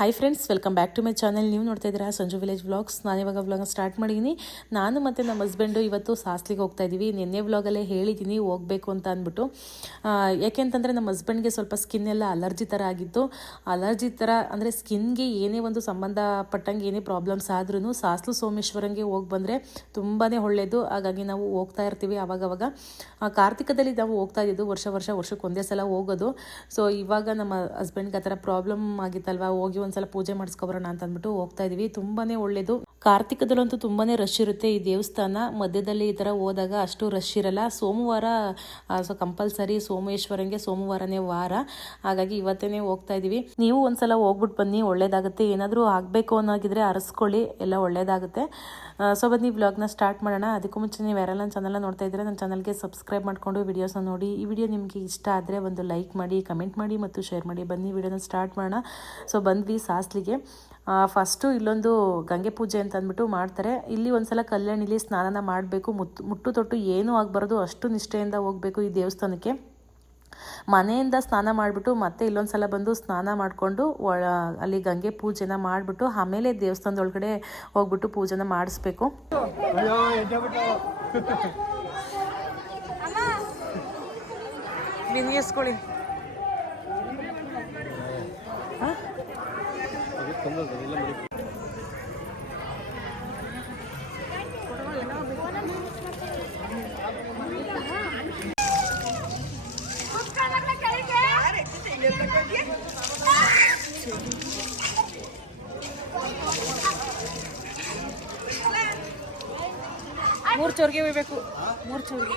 Hi friends, welcome back to my channel. ನೀವು ನೋಡ್ತಾ ಇದ್ದೀರಾ ಸಂಜು ವಿಲೇಜ್ ವ್ಲಾಗ್ಸ್. ನಾನಿವಾಗ ವ್ಲಾಗ್ನ ಸ್ಟಾರ್ಟ್ ಮಾಡಿದ್ದೀನಿ. ನಾನು ಮತ್ತು ನಮ್ಮ ಹಸ್ಬೆಂಡು ಇವತ್ತು ಸಾಸ್ಲಿಗೆ ಹೋಗ್ತಾ ಇದ್ದೀವಿ. ನಿನ್ನೆ ವ್ಲಾಗಲ್ಲೇ ಹೇಳಿದ್ದೀನಿ ಹೋಗಬೇಕು ಅಂತ ಅಂದ್ಬಿಟ್ಟು. ಯಾಕೆಂತಂದರೆ ನಮ್ಮ ಹಸ್ಬೆಂಡ್ಗೆ ಸ್ವಲ್ಪ ಸ್ಕಿನ್ ಎಲ್ಲ ಅಲರ್ಜಿ ಥರ ಆಗಿತ್ತು. ಅಲರ್ಜಿ ಥರ ಅಂದರೆ ಸ್ಕಿನ್ಗೆ ಏನೇ ಒಂದು ಸಂಬಂಧಪಟ್ಟಂಗೆ ಏನೇ ಪ್ರಾಬ್ಲಮ್ಸ್ ಆದ್ರೂ ಸಾಸ್ಲು ಸೋಮೇಶ್ವರಂಗೆ ಹೋಗಿ ಬಂದರೆ ತುಂಬಾ ಒಳ್ಳೆಯದು. ಹಾಗಾಗಿ ನಾವು ಹೋಗ್ತಾ ಇರ್ತೀವಿ ಆವಾಗವಾಗ. ಕಾರ್ತಿಕದಲ್ಲಿ ನಾವು ಹೋಗ್ತಾ ಇದ್ದಿದ್ದು ವರ್ಷಕ್ಕೆ ಒಂದೇ ಸಲ ಹೋಗೋದು. ಸೊ ಇವಾಗ ನಮ್ಮ ಹಸ್ಬೆಂಡ್ಗೆ ಆ ಥರ ಪ್ರಾಬ್ಲಮ್ ಆಗಿತ್ತಲ್ವ, ಹೋಗಿ ಒಂದ್ಸಲ ಪೂಜೆ ಮಾಡಿಸ್ಕೊಬರೋಣ ಅಂತ ಅಂದ್ಬಿಟ್ಟು ಹೋಗ್ತಾ ಇದೀವಿ. ತುಂಬಾನೇ ಒಳ್ಳೇದು. ಕಾರ್ತಿಕದಲ್ಲಂತೂ ತುಂಬಾನೇ ರಶ್ ಇರುತ್ತೆ ಈ ದೇವಸ್ಥಾನ. ಮಧ್ಯದಲ್ಲಿ ಈ ತರ ಹೋದಾಗ ಅಷ್ಟು ರಶ್ ಇರಲ್ಲ. ಸೋಮವಾರ ಸೊ ಕಂಪಲ್ಸರಿ ಸೋಮೇಶ್ವರಂಗೆ ಸೋಮವಾರನೇ ವಾರ. ಹಾಗಾಗಿ ಇವತ್ತೇನೆ ಹೋಗ್ತಾ ಇದೀವಿ. ನೀವು ಒಂದ್ಸಲ ಹೋಗ್ಬಿಟ್ಟು ಬನ್ನಿ, ಒಳ್ಳೇದಾಗುತ್ತೆ. ಏನಾದರೂ ಆಗಬೇಕು ಅನ್ನೋಗಿದ್ರೆ ಅರಸ್ಕೊಳ್ಳಿ, ಎಲ್ಲ ಒಳ್ಳೇದಾಗುತ್ತೆ. ಸೊ ಬನ್ನಿ ವ್ಲಾಗ್ನ ಸ್ಟಾರ್ಟ್ ಮಾಡೋಣ. ಅದಕ್ಕೂ ಮುಂಚೆ ನೀವು ಯಾರೆಲ್ಲ ನನ್ನ ಚಾನಲ್ನ ನೋಡ್ತಾ ಇದ್ರೆ ನನ್ನ ಚಾನಲ್ಗೆ ಸಬ್ಸ್ಕ್ರೈಬ್ ಮಾಡಿಕೊಂಡು ವಿಡಿಯೋಸ್ನ ನೋಡಿ. ಈ ವಿಡಿಯೋ ನಿಮಗೆ ಇಷ್ಟ ಆದರೆ ಒಂದು ಲೈಕ್ ಮಾಡಿ, ಕಮೆಂಟ್ ಮಾಡಿ ಮತ್ತು ಶೇರ್ ಮಾಡಿ. ಬನ್ನಿ ವಿಡಿಯೋನ ಸ್ಟಾರ್ಟ್ ಮಾಡೋಣ. ಸೊ ಬಂದ್ವಿ ಸಾಸ್ಲಿಗೆ. ಫಸ್ಟು ಇಲ್ಲೊಂದು ಗಂಗೆ ಪೂಜೆ ಅಂತ ಅಂದ್ಬಿಟ್ಟು ಮಾಡ್ತಾರೆ. ಇಲ್ಲಿ ಒಂದ್ಸಲ ಕಲ್ಯಾಣಿಲಿ ಸ್ನಾನ ಮಾಡಬೇಕು. ಮುಟ್ಟು ತೊಟ್ಟು ಏನೂ ಆಗಬಾರ್ದು, ಅಷ್ಟು ನಿಷ್ಠೆಯಿಂದ ಹೋಗಬೇಕು ಈ ದೇವಸ್ಥಾನಕ್ಕೆ. ಮನೆಯಿಂದ ಸ್ನಾನ ಮಾಡಿಬಿಟ್ಟು ಮತ್ತೆ ಇಲ್ಲೊಂದು ಸಲ ಬಂದು ಸ್ನಾನ ಮಾಡಿಕೊಂಡು ಅಲ್ಲಿ ಗಂಗೆ ಪೂಜೆನ ಮಾಡಿಬಿಟ್ಟು ಆಮೇಲೆ ದೇವಸ್ಥಾನದೊಳಗಡೆ ಹೋಗ್ಬಿಟ್ಟು ಪೂಜೆನ ಮಾಡಿಸ್ಬೇಕು. ವಿನ್ಯಸ್ಕೊಳ್ಳಿ. ಮೂರು ಚೋರ್ಗೆ ಹೋಗ್ಬೇಕು. ಮೂರು ಚೋರ್ಗೆ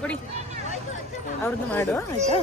ಕೊಡಿ, ಅವ್ರದ್ದು ಮಾಡು ಆಯ್ತಾ.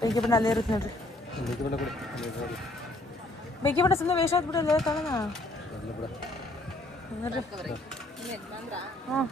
ಬೇಕಿ ಬಣ್ಣ ಅಲ್ಲೇ ಇರುತ್ತೆ ನೋಡ್ರಿ. ಬೇಕಿ ಬಣ್ಣ ಸುಮ್ಮನೆ ವೇಷ ಆದ್ಬಿಟ್ಟು ಅಲ್ಲೇ ಕಾಣೋಣ. ಹಾಂ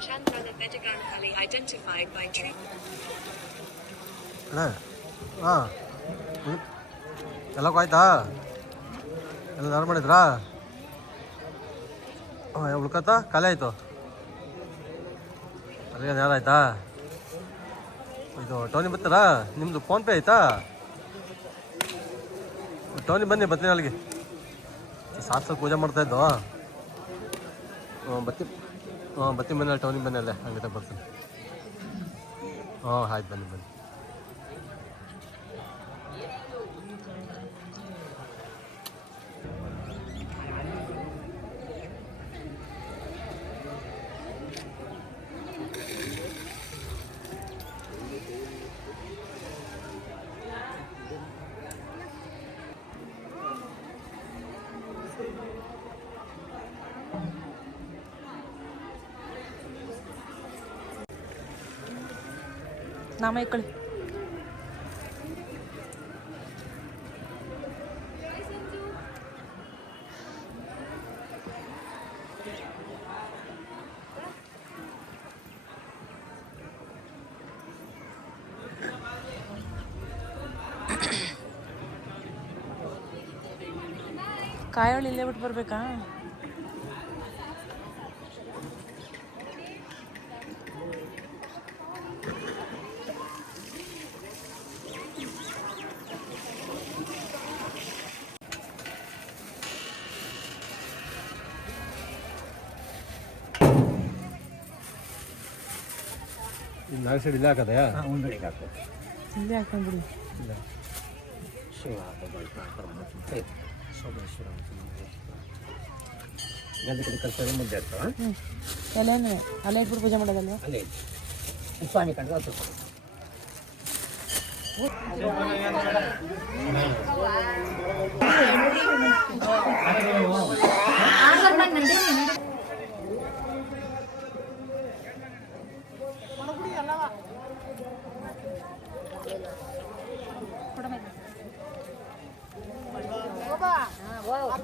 Chandana Bedaganthali identified by tree. ಹಾಂ ಎಲ್ಲಕ್ಕೂ ಆಯ್ತಾ ಎಲ್ಲ ದಾರ ಮಾಡಿದ್ರಾ ಹಾಂ ಉಳ್ಕತ್ತಾ ಖಾಲಿ ಆಯಿತು ಅಲ್ಲಿಗೆ ನೇರ ಆಯ್ತಾ ಇದು ಟೋನಿ ಬರ್ತಾರಾ ನಿಮ್ಮದು ಫೋನ್ಪೇ ಆಯಿತಾ ಟೋನಿ ಬನ್ನಿ ಬರ್ತೀನಿ ಅಲ್ಲಿಗೆ ಸಾತ್ಸಲ್ಲಿ ಪೂಜೆ ಮಾಡ್ತಾಯಿದ್ದು ಬತ್ತಿ ಮನೇಲಿ ಟೌನಿಗೆ ಬನ್ನಿ ಅಲ್ಲೇ ಹಂಗೆ ಬರ್ತೀನಿ ಆಯ್ತು ಬನ್ನಿ ನಾಮ ಇಟ್ಕೊಳ್ಳಿ ಕಾಯೋಳು ಇಲ್ಲೇ ಬಿಟ್ಟು ಬರ್ಬೇಕಾ ನಾಲ್ಕು ಸೈಡ್ ಇಲ್ಲೇ ಹಾಕದೆಯಾ ಉಂಡೆಗೆ ಹಾಕು ಇಲ್ಲೇ ಹಾಕೊಂಡ್ಬಿಡಿ ಇಲ್ಲ ಶಿವ ಸೋಮೇಶ್ವರ ಗಂಧೆ ಕಡೆ ಕಲ್ಸೋದು ಮುದ್ದೆ ಇರ್ತವೆ ಎಲೆನೇ ಅಲ್ಲೇ ಇಟ್ಬಿಟ್ಟು ಪೂಜೆ ಮಾಡೋದಲ್ವ ಅಲ್ಲೇ ಸ್ವಾಮಿ ಕಂಡ್ರೆ ಅದು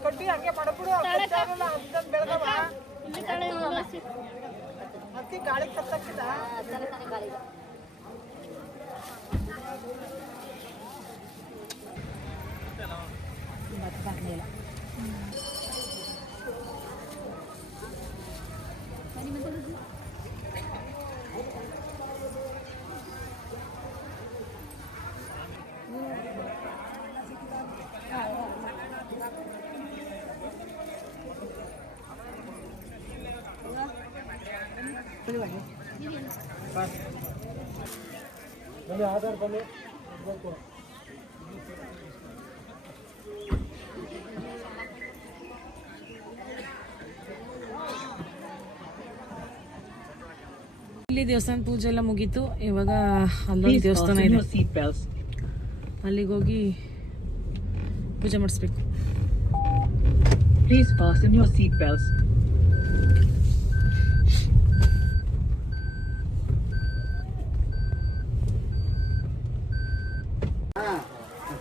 ಕಡ್ಡಿ ಹಂಗೆ ಮಾಡಬಿಡು ಬೆಳಗವ ಅಕ್ಕಿ ಗಾಳಿ ಕತ್ತಕ್ಕಿದ ಆಧಾರ್ ಬನ್ನಿ ಇಲ್ಲಿ ದೇವಸ್ಥಾನ ಪೂಜೆ ಎಲ್ಲ ಮುಗೀತು ಇವಾಗ ಅಲ್ಲೊಂದು ದೇವಸ್ಥಾನ ಇದೆ ಅಲ್ಲಿಗೆ ಹೋಗಿ ಪೂಜೆ ಮಾಡಿಸ್ಬೇಕು Please fasten your seat belts.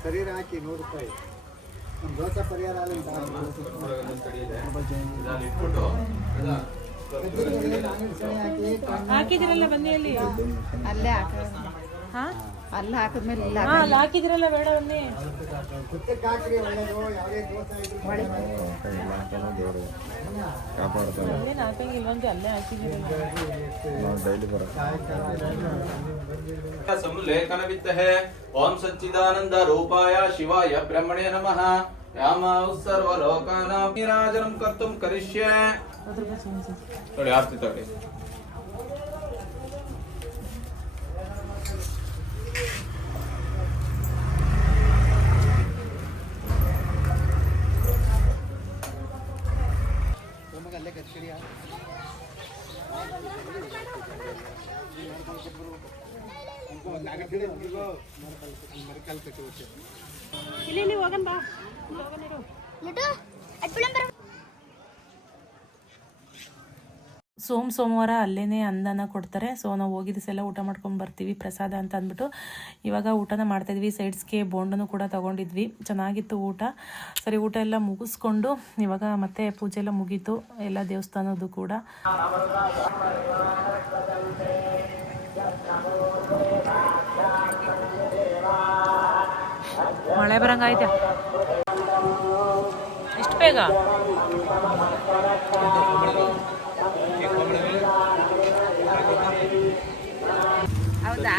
ಶರೀರ ಹಾಕಿ 100 ರೂಪಾಯಿ ನಮ್ಮ ದೋಸೆ ಪರಿಹಾರ ಹಾಕಿದಿರಲ್ಲ ಬನ್ನಿ ಅಲ್ಲಿ ಅಲ್ಲೇ ಹಾಕ ಹಾ ಅಲ್ಲಿ ಹಾಕಿದ್ಮೇಲೆ ಇಲ್ಲ ಅಲ್ಲಿ ಹಾಕಿದಿರಲ್ಲ ಬೇಡ ಬನ್ನಿ ಹಾಕ್ರಿ ಒಳ್ಳೇದು ಯಾವುದೇ ದೋಸೆ ಏನು ಹಾಕಂಗಿಲ್ವಂತೆ ಅಲ್ಲೇ ಹಾಕಿದಿರಲ್ಲ ಸಮುಲ್ಲೇಖನವಿದ್ದರೆ ಓಂ ಸಚ್ಚಿದಾನಂದ ರೂಪಾಯ ಶಿವಾಯ ಬ್ರಹ್ಮಣೇ ನಮಃ ಯಾಮೌ ಸರ್ವಲೋಕಾನಾಂ ನೀರಾಜನಂ ಕರ್ತುಂ ಕರಿಷ್ಯೆ ನೋಡಿ ಆರ್ತಿ ತಗೊಳ್ಳಿ ಅಲ್ಲೇ ಕಚ್ಚಿಡಿಯ ಇಲ್ಲಿ ಹೋಗನ್ ಬಾ ಸೋಮವಾರ ಅಲ್ಲೇ ಅನ್ನನ ಕೊಡ್ತಾರೆ. ಸೊ ನಾವು ಹೋಗಿದ್ದ ಸಲ ಊಟ ಮಾಡ್ಕೊಂಡು ಬರ್ತೀವಿ ಪ್ರಸಾದ ಅಂತ ಅಂದ್ಬಿಟ್ಟು. ಇವಾಗ ಊಟನ ಮಾಡ್ತಾಯಿದ್ವಿ. ಸೈಡ್ಸ್ಗೆ ಬೋಂಡನ್ನು ಕೂಡ ತೊಗೊಂಡಿದ್ವಿ. ಚೆನ್ನಾಗಿತ್ತು ಊಟ. ಸರಿ, ಊಟ ಎಲ್ಲ ಮುಗಿಸ್ಕೊಂಡು ಇವಾಗ ಮತ್ತೆ ಪೂಜೆ ಎಲ್ಲ ಮುಗೀತು, ಎಲ್ಲ ದೇವಸ್ಥಾನದ್ದು ಕೂಡ. ಮಳೆ ಬರಂಗಾಯ್ತಾ ಎಷ್ಟು ಬೇಗ? ಹೌದಾ?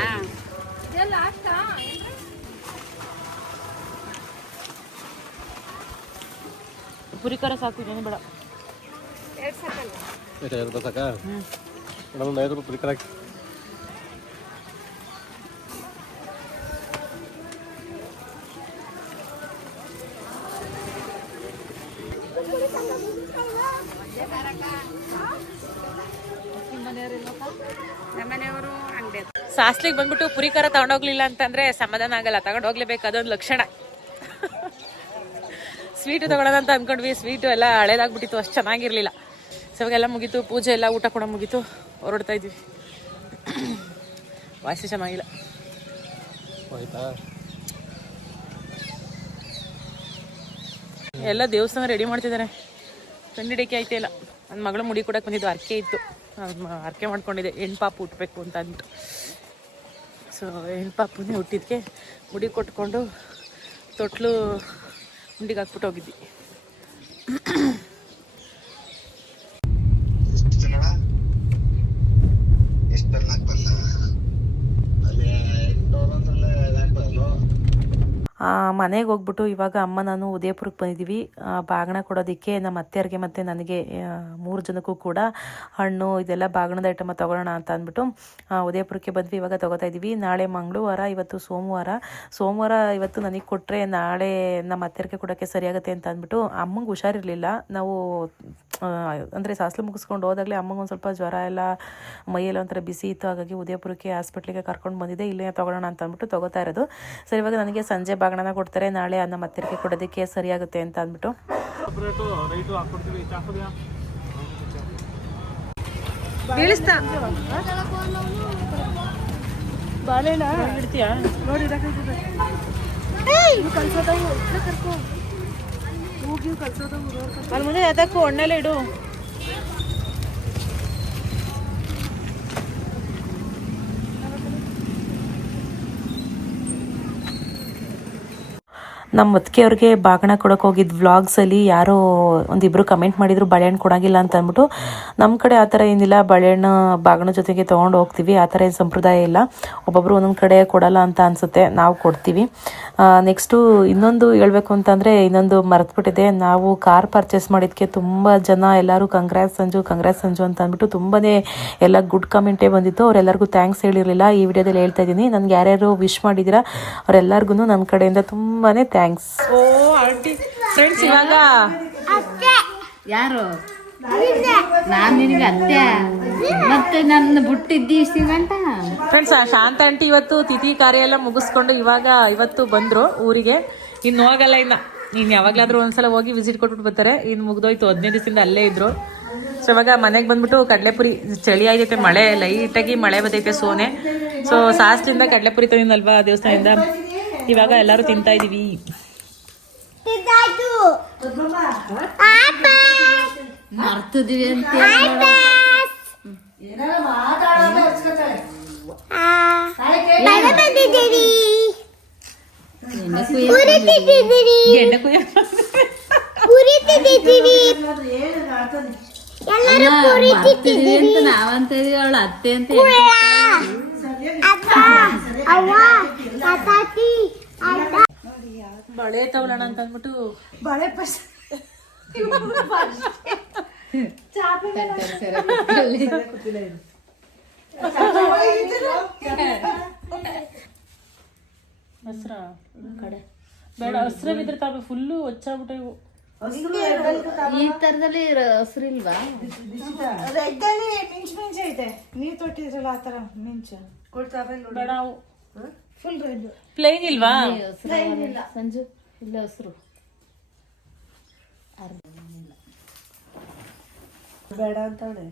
ಪುರಿ ಖಾರ ಸಾಕು, ಏನು ಬೇಡ. 2 ರೂಪಾಯಿ ಸಾಕ? ಒಂದು 5 ರೂಪಾಯಿ ಪುರಿ ಹಾಕಿ. ನಮ್ಮನೆಯವರು ಅಂಗಡಿ ಸಾಸ್ಲಿಗೆ ಬಂದ್ಬಿಟ್ಟು ಪುರಿ ಖಾರ ತಗೊಂಡೋಗ್ಲಿಲ್ಲ ಅಂತಂದ್ರೆ ಸಮಾಧಾನ ಆಗಲ್ಲ. ತಗೊಂಡು ಹೋಗ್ಲೇಬೇಕು, ಅದೊಂದು ಲಕ್ಷಣ. ಸ್ವೀಟು ತಗೊಳ್ಳೋಣ ಅಂತ ಅಂದ್ಕೊಂಡ್ವಿ. ಸ್ವೀಟು ಎಲ್ಲ ಹಳೇದಾಗ್ಬಿಟ್ಟಿತ್ತು, ಅಷ್ಟು ಚೆನ್ನಾಗಿರ್ಲಿಲ್ಲ. ಸೊ ಇವಾಗೆಲ್ಲ ಮುಗೀತು, ಪೂಜೆ ಎಲ್ಲ, ಊಟ ಕೂಡ ಮುಗೀತು, ಹೊರಡ್ತಾ ಇದ್ವಿ. ವಾಯ್ಸ್ ಚೆನ್ನಾಗಿಲ್ಲ. ಎಲ್ಲ ದೇವಸ್ಥಾನ ರೆಡಿ ಮಾಡ್ತಿದ್ದಾರೆ. ಕಂಡಿಡಿಕೆ ಐತೆ ಇಲ್ಲ. ನನ್ನ ಮಗಳು ಮುಡಿ ಕೊಡಕ್ಕೆ ಬಂದಿದ್ದು, ಅರ್ಕೆ ಇತ್ತು, ಅರ್ಕೆ ಮಾಡ್ಕೊಂಡಿದ್ದೆ ಹೆಣ್ಣು ಪಾಪು ಹುಟ್ಟಬೇಕು ಅಂತ ಅಂದ್ಬಿಟ್ಟು. ಸೊ ಹೆಣ್ಣು ಪಾಪುನೇ ಹುಟ್ಟಿದ್ಕೆ ಮುಡಿ ಕೊಟ್ಕೊಂಡು ತೊಟ್ಲು ಮುಂಡಿಗೆ ಹಾಕ್ಬಿಟ್ಟು ಹೋಗಿದ್ವಿ. ಮನೆಗೆ ಹೋಗ್ಬಿಟ್ಟು ಇವಾಗ ಅಮ್ಮ ನಾನು ಉದಯಪುರಕ್ಕೆ ಬಂದಿದ್ದೀವಿ. ಬಾಗಣ ಕೊಡೋದಕ್ಕೆ ನಮ್ಮ ಅತ್ತೆಯರಿಗೆ ಮತ್ತು ನನಗೆ 3 ಜನಕ್ಕೂ ಕೂಡ ಹಣ್ಣು ಇದೆಲ್ಲ ಬಾಗಣದ ಐಟಮ ತೊಗೊಳ್ಳೋಣ ಅಂತ ಅಂದ್ಬಿಟ್ಟು ಉದಯಪುರಕ್ಕೆ ಬಂದ್ವಿ. ಇವಾಗ ತೊಗೋತಾ ಇದ್ದೀವಿ. ನಾಳೆ ಮಂಗಳವಾರ, ಇವತ್ತು ಸೋಮವಾರ ಇವತ್ತು ನನಗೆ ಕೊಟ್ಟರೆ ನಾಳೆ ನಮ್ಮ ಅತ್ತೆಯರಿಗೆ ಕೊಡೋಕ್ಕೆ ಸರಿಯಾಗುತ್ತೆ ಅಂತ ಅಂದ್ಬಿಟ್ಟು. ಅಮ್ಮಂಗೆ ಹುಷಾರಿರಲಿಲ್ಲ. ನಾವು ಅಂದರೆ ಸಾಸ್ಲು ಮುಗಿಸ್ಕೊಂಡು ಹೋದಾಗಲೇ ಅಮ್ಮಂಗೆ ಒಂದು ಸ್ವಲ್ಪ ಜ್ವರ ಎಲ್ಲ, ಮೈಯೆಲ್ಲ ಒಂಥರ ಬಿಸಿ ಇತ್ತು. ಹಾಗಾಗಿ ಉದಯಪುರಕ್ಕೆ ಹಾಸ್ಪಿಟ್ಲಿಗೆ ಕರ್ಕೊಂಡು ಬಂದಿದ್ದೆ. ಇಲ್ಲೇ ತೊಗೊಳ್ಳೋಣ ಅಂತ ಅಂದ್ಬಿಟ್ಟು ತೊಗೋತಾ ಇರೋದು. ಸರಿ, ಇವಾಗ ನನಗೆ ಸಂಜೆ ಬಾಗಣನ ಕೊಡ್ತಾರೆ, ನಾಳೆ ನಮ್ಮ ಅತ್ತೆಯರಿಗೆ ಕೊಡೋದಕ್ಕೆ ಸರಿಯಾಗುತ್ತೆ ಅಂತ ಅಂದ್ಬಿಟ್ಟು. ಬಿಡ್ತೀಯಾ ನೋಡಿ, ಅಲ್ಲಿ ಮುಂದೆ ಅದಕ್ಕೂ ಒಣ್ಣೆಲ್ಲ ಇಡು. ನಮ್ಮ ಅತ್ತಿಗೆಯವ್ರಿಗೆ ಬಾಗಣ ಕೊಡೋಕೆ ಹೋಗಿದ್ದು ವ್ಲಾಗ್ಸಲ್ಲಿ ಯಾರೋ ಒಂದಿಬ್ಬರು ಕಮೆಂಟ್ ಮಾಡಿದ್ರು ಬಾಳೆಹಣ್ಣು ಕೊಡೋಂಗಿಲ್ಲ ಅಂತ ಅಂದ್ಬಿಟ್ಟು. ನಮ್ಮ ಕಡೆ ಆ ಥರ ಏನಿಲ್ಲ, ಬಾಳೆಹಣ್ಣು ಬಾಗಣ ಜೊತೆಗೆ ತೊಗೊಂಡು ಹೋಗ್ತೀವಿ. ಆ ಥರ ಏನು ಸಂಪ್ರದಾಯ ಇಲ್ಲ. ಒಬ್ಬೊಬ್ಬರು ಒಂದೊಂದು ಕಡೆ ಕೊಡಲ್ಲ ಅಂತ ಅನಿಸುತ್ತೆ, ನಾವು ಕೊಡ್ತೀವಿ. ನೆಕ್ಸ್ಟು ಇನ್ನೊಂದು ಹೇಳ್ಬೇಕು ಅಂತಂದರೆ, ಇನ್ನೊಂದು ಮರೆತುಬಿಟ್ಟಿದೆ. ನಾವು ಕಾರ್ ಪರ್ಚೇಸ್ ಮಾಡಿದ್ದಕ್ಕೆ ತುಂಬ ಜನ ಎಲ್ಲರೂ ಕಂಗ್ರ್ಯಾಟ್ಸ್ ಸಂಜು ಅಂತ ಅಂದ್ಬಿಟ್ಟು ತುಂಬಾ ಎಲ್ಲ ಗುಡ್ ಕಮೆಂಟೇ ಬಂದಿತ್ತು. ಅವರೆಲ್ಲರಿಗೂ ಥ್ಯಾಂಕ್ಸ್ ಹೇಳಿರಲಿಲ್ಲ. ಈ ವಿಡಿಯೋದಲ್ಲಿ ಹೇಳ್ತಾ ಇದ್ದೀನಿ. ನನಗೆ ಯಾರ್ಯಾರು ವಿಶ್ ಮಾಡಿದ್ದೀರಾ ಅವರೆಲ್ಲರಿಗೂ ನನ್ನ ಕಡೆಯಿಂದ ತುಂಬಾ ಥ್ಯಾಂಕ್ಸ್. ಓ ಆಂಟಿ ಫ್ರೆಂಡ್ಸ್, ಇವಾಗ ಯಾರು? ನಾನು ನಿನಗೆ ಅತ್ತೆ, ಮತ್ತೆ ನನ್ನ ಬಿಟ್ಟಿದ್ದಿ ಸಿಗಂಟ. ಫ್ರೆಂಡ್ಸ್, ಶಾಂತ ಆಂಟಿ ಇವತ್ತು ತಿಥಿ ಕಾರ್ಯ ಎಲ್ಲ ಮುಗಿಸ್ಕೊಂಡು ಇವತ್ತು ಬಂದರು ಊರಿಗೆ. ಇನ್ನು ಹೋಗಲ್ಲ, ಇನ್ನು ಯಾವಾಗಲಾದ್ರೂ ಒಂದ್ಸಲ ಹೋಗಿ ವಿಸಿಟ್ ಕೊಟ್ಬಿಟ್ಟು ಬರ್ತಾರೆ. ಇನ್ನು ಮುಗ್ದೋಯ್ತು, 15 ದಿವಸದಿಂದ ಅಲ್ಲೇ ಇದ್ರು. ಸೊ ಇವಾಗ ಮನೆಗೆ ಬಂದ್ಬಿಟ್ಟು ಕಡಲೆಪುರಿ, ಚಳಿ ಆಯ್ತೈತೆ, ಮಳೆ ಲೈಟಾಗಿ ಮಳೆ ಬರ್ತೈತೆ ಸೋನೆ. ಸೊ ಸಾಸ್ಲಿಂದ ಕಡಲೆಪುರಿ ತಂದಿದ್ದಲ್ವಾ ದೇವಸ್ಥಾನದಿಂದ, ಇವಾಗ ಎಲ್ಲರೂ ತಿಂತಾ ಇದೀವಿ. ಮರ್ತಿದ್ವಿ ಅಂತ ನಾವಂತ ಅವಳ ಅತ್ತೆ ಅಂತ ಬಳೆ ತಗೊಳ್ಳೋಣ ಅಂತ ಅಂದ್ಬಿಟ್ಟು ಬಳೆ ಬೇಡ, ಹಸ್ರವಿದ್ರೆ ತಾವೆ ಫುಲ್ಲು ಹೊಚ್ಚಾಗ್ಬಿಟ್ಟೆ ಇವು. ಈ ತರದಲ್ಲಿ ಹಸ್ರಿಲ್ವಾ? ರೆಡ್ಡಲ್ಲಿ ಮಿಂಚ್ ಐತೆ. ನೀರ್ ತೊಟ್ಟಿದ್ರಲ್ಲ ಆ ತರ ಮಿಂಚು ಕೊಡ್ತಾವೆ. ಬೇಡ, ಅವು ಫುಲ್ ರೆಡ್. ಪ್ಲೇನ್ ಇಲ್ವಾ? ಸಂಜು ಇಲ್ಲ, ಹಸ್ರು ಬೇಡ ಅಂತವಳೆ.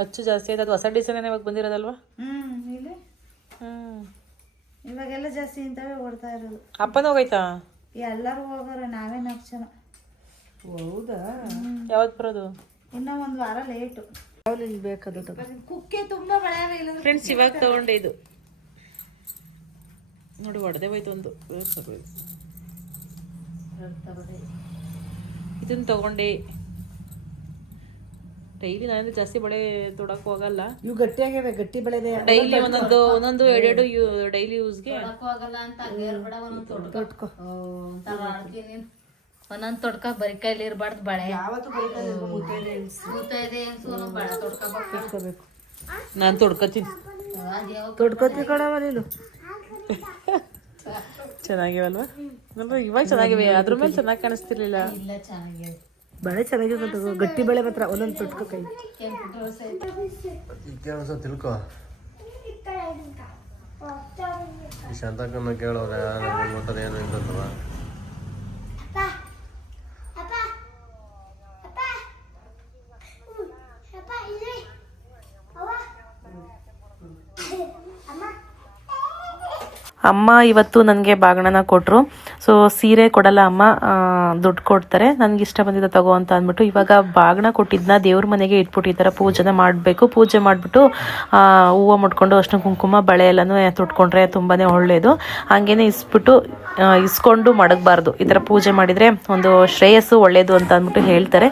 ಅಚ್ಚು ಜಾಸ್ತಿ ಆಯ್ತು. ಅದು ಹೊಸ ಡಿಸೈನ್ ಇವಾಗ ಬಂದಿರೋದಲ್ವಾ? ಇಲ್ಲಿ ಹ್ಞೂ. ಇವಾಗೆಲ್ಲ ಜಾಸ್ತಿ ಇಂಥವೇ ಓಡ್ತಾ ಇರೋದು. ಅಪ್ಪನ ಹೋಗೈತಾ? ಎಲ್ಲರೂ ಹೋಗೋರೆ, ನಾವೇ 4 ಜನ. ಹೌದಾ? ಯಾವತ್ತು ಬರೋದು? ಇನ್ನೂ 1 ವಾರ ಲೇಟು. ಬೇಕದು ಕುಕ್ಕೆ ತುಂಬಾ ಬೆಳೆಯಲ್ಲ ಇಲ್ಲ. ಫ್ರೆಂಡ್ಸ್ ಇವಾಗ ತಗೊಂಡೆ ಇದು ನೋಡಿ, ಒಡೆದೇ ಹೋಯ್ತು ಒಂದು. ಇದನ್ನ ತಗೊಂಡೆ. ಡೈಲಿ ನಾನು ಜಾಸ್ತಿ ಬಳೆ ತೊಡಕ್ ಹೋಗಲ್ಲ. ಇವು ಗಟ್ಟಿಯಾಗಿವೆ, ಗಟ್ಟಿ ಬೆಳೆದೆ. ಡೈಲಿ ಒಂದೊಂದು ಎರಡು ಡೈಲಿ ಯೂಸ್ಗೆ ಹೋಗಲ್ಲ ಅಂತ ತೊಡ್ಕೊ ಒಂದೊಂದು ತೊಡ್ಕ ಬರೀ ಕೈಲಿ ಇರ್ಬಾರ್ದು ಬಳೆ. ಯಾವತ್ತು ಮುತ್ತೈದೆ ಹೆಂಗ್ಸು ಬಳೆ ತೊಡ್ಕೋಬೇಕು. ನಾನು ತೊಡ್ಕೊತೀನಿ. ತೊಡ್ಕೊತಿ ಕಡವ ನೀನು. ಚೆನ್ನಾಗಿವಲ್ವಾ? ಇವಾಗ ಚೆನ್ನಾಗಿವೆ, ಅದ್ರ ಮೇಲೆ ಚೆನ್ನಾಗಿ ಕಾಣಿಸ್ತಿರ್ಲಿಲ್ಲ. ಇಲ್ಲ ಚೆನ್ನಾಗಿದೆ ಬಳೆ ಚೆನ್ನಾಗಿದೆ ತಗೋ, ಗಟ್ಟಿ ಬಳೆ ಮಾತ್ರ ಒಂದೊಂದು ತೊಟ್ಕೊ ಕೈ. ತಿಳ್ಕೊ ಈ ಶಾಂತಕ್ಕನ್ನ ಕೇಳೋರೆ ಗೊತ್ತದ ಏನು ಇದ್ದಲ್ವ. ಅಮ್ಮ ಇವತ್ತು ನನಗೆ ಬಾಗಣನ ಕೊಟ್ಟರು. ಸೊ ಸೀರೆ ಕೊಡಲ್ಲ ಅಮ್ಮ, ದುಡ್ಡು ಕೊಡ್ತಾರೆ. ನನಗೆ ಇಷ್ಟ ಬಂದಿದ್ದ ತಗೋ ಅಂತ ಅಂದ್ಬಿಟ್ಟು ಇವಾಗ ಬಾಗಣ ಕೊಟ್ಟಿದ್ದನ್ನ ದೇವ್ರ ಮನೆಗೆ ಇಟ್ಬಿಟ್ಟಿದ್ದಾರೆ. ಪೂಜೆನ ಮಾಡಬೇಕು. ಪೂಜೆ ಮಾಡಿಬಿಟ್ಟು ಹೂವು ಮುಟ್ಕೊಂಡು ಅಷ್ಟು ಕುಂಕುಮ ಬಳೆ ಎಲ್ಲನೂ ತೊಟ್ಕೊಂಡ್ರೆ ತುಂಬಾ ಒಳ್ಳೆಯದು. ಹಾಗೇನೆ ಇಸ್ಕೊಂಡು ಮಡಗಬಾರ್ದು. ಈ ಥರ ಪೂಜೆ ಮಾಡಿದರೆ ಒಂದು ಶ್ರೇಯಸ್ಸು ಒಳ್ಳೆಯದು ಅಂತ ಅಂದ್ಬಿಟ್ಟು ಹೇಳ್ತಾರೆ.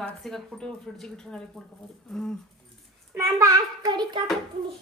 ಬಾಕ್ಸಿಗೆ ಹಾಕ್ಬಿಟ್ಟು ಫ್ರಿಡ್ಜಿಗೆ ಇಟ್ಟರೆ ನಾಳೆ ಮಾಡ್ಕೊಬೋದು. ನಾನು ಬಾಕ್ಸ್ ಕಡಿಗೆ ಹಾಕ್ತೀನಿ.